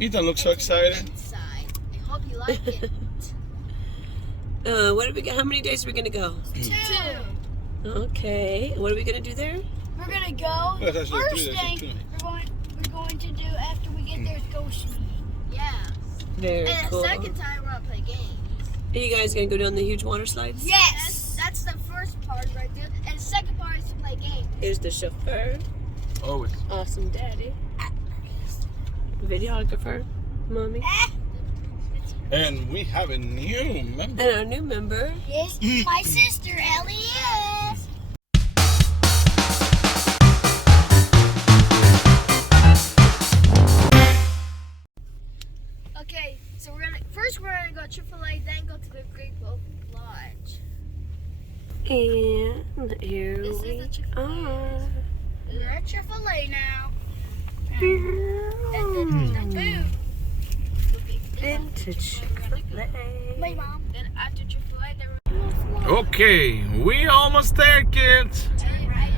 Ethan looks so excited. Inside. I hope you like it. What do we got? How many days are we gonna go? 2. Okay. What are we gonna do there? We're gonna go. First thing we're going to do after we get there is go skiing. Yeah. Very cool. And the second time we're gonna play games. Are you guys gonna go down the huge water slides? Yes. That's the first part we're gonna do, and the second part is to play games. Here's the chauffeur. Always. Awesome daddy. Videographer. Mommy. And we have a new member. And our new member. Yes, my sister Ellie is. Okay, so we're gonna go AAA, then go to the Great Wolf Lodge. And here This we is the Chick-fil-A. are. We're at AAA now. And then the food. Into Chick-fil-A. Wait, Mom. Then after Chick-fil-A, there was Okay, we almost there, kids.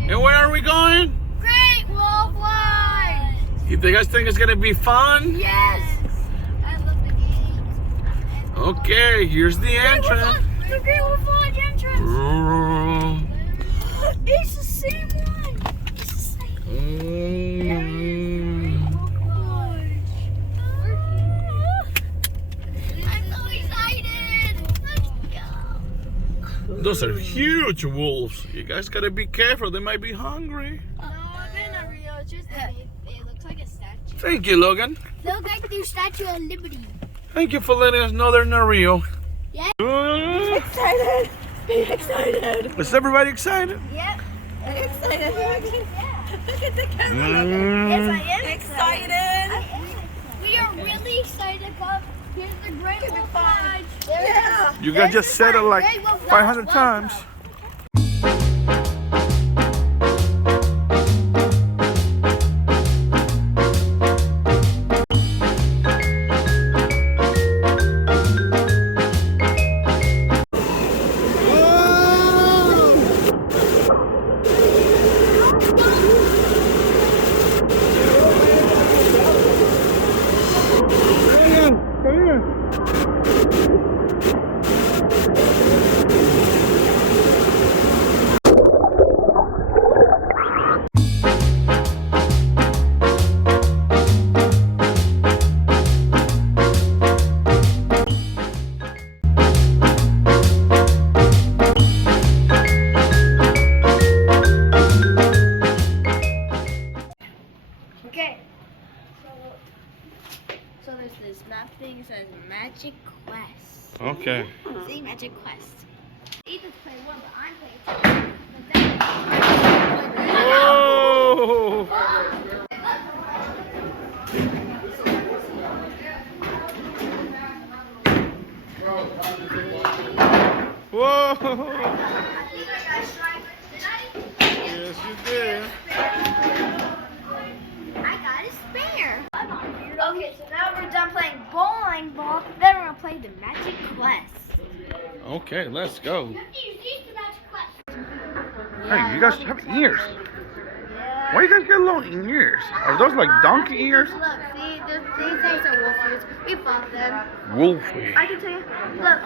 And where are we going? Great Wolf Lodge. You guys think it's gonna be fun? Yes. I love the games. Okay, here's the entrance. The Great Wolf Lodge entrance. Mm. It's the same one. It's the same. I'm so excited. Let's go. Those are huge wolves. You guys gotta be careful. They might be hungry. No, they're not real. It's just it looks like a statue. Thank you, Logan. They look like the Statue of Liberty. Thank you for letting us know they're not real. Yeah. Excited. Excited. Is everybody excited? Yep. Excited. Look at the camera. Yes, I am Excited. We are really excited about here's the Great Wolf Lodge. Yeah. You guys just said it like Great Wolf Lodge. 500 times. Okay. So there's this map thing that says MagiQuest. Okay. See, MagiQuest. Ethan's playing one, but I'm playing two. But then, Oh! Whoa! Yes, you did. I got a spare. Okay, so now we're done playing bowling ball. Then we're gonna play the MagiQuest. Okay, let's go. You have to use these to MagiQuest. Hey, you guys have ears. Yeah. Why you guys got long ears? Are those like donkey ears? Look, see, these things are wolf ears. We fought them. Wolfie. I can tell you. Look.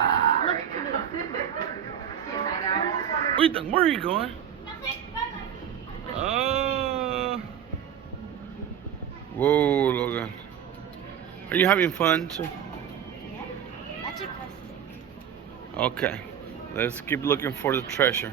Ethan, where are you going? Whoa, Logan. Are you having fun too? Yeah. MagiQuest. Okay. Let's keep looking for the treasure.